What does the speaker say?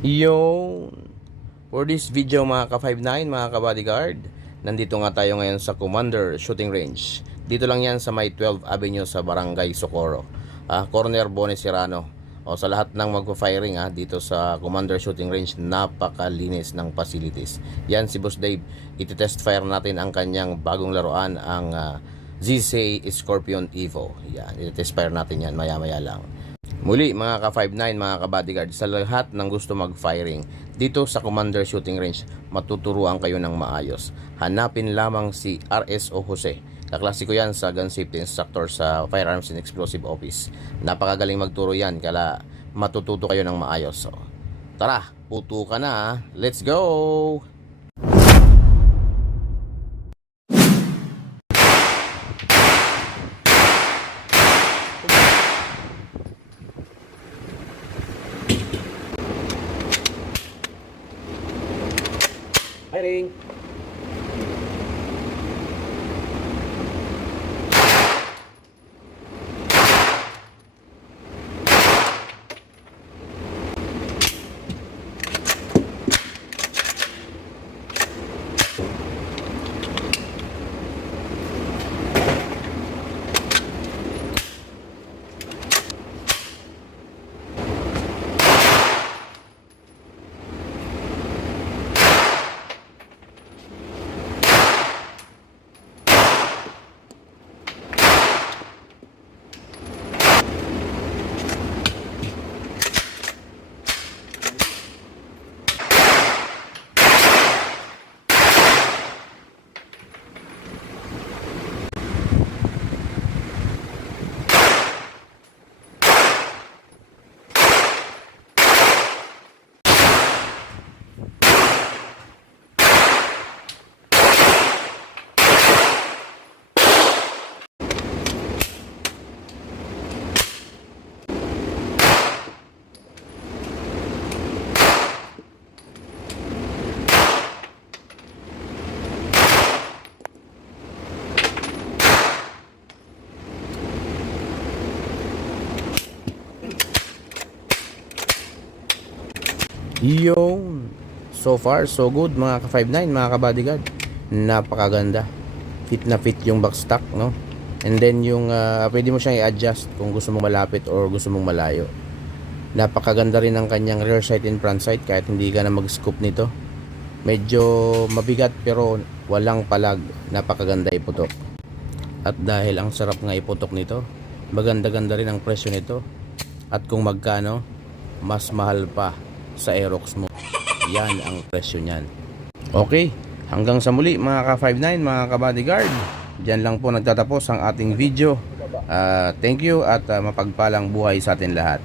Yo, for this video mga ka-59, mga ka-bodyguard, nandito nga tayo ngayon sa Commander Shooting Range. Dito lang yan sa may 12 Avenue sa Barangay Socorro, Corner Bone Serrano. O sa lahat ng magpa-firing dito sa Commander Shooting Range, napakalinis ng facilities. Yan si Boss Dave, iti-test fire natin ang kanyang bagong laruan, ang ZC Scorpion Evo. Yan, iti-test fire natin yan maya-maya lang. Muli mga ka-59, mga ka-bodyguard, sa lahat ng gusto mag-firing dito sa Commander Shooting Range, matuturuan kayo ng maayos. Hanapin lamang si RSO Jose. Kaklasiko yan sa Gun Safety Instructor sa Firearms and Explosive Office. Napakagaling magturo yan, kaya matututo kayo ng maayos. So, tara, puto ka na. Let's go! Firing! Yung so far so good mga ka-59, mga ka-bodyguard. Napakaganda. Fit na fit yung backstock, no? And then yung pwede mo siyang i-adjust kung gusto mong malapit or gusto mong malayo. Napakaganda rin ang kanyang rear sight and front sight kahit hindi ka na mag-scoop nito. Medyo mabigat pero walang palag. Napakaganda iputok. At dahil ang sarap nga iputok nito, maganda-ganda rin ang presyo nito. At kung magkano, mas mahal pa sa Aerox mo. Yan ang presyo niyan. Okay, hanggang sa muli mga ka-59, mga ka-bodyguard. Diyan lang po nagtatapos ang ating video. Thank you at mapagpalang buhay sa atin lahat.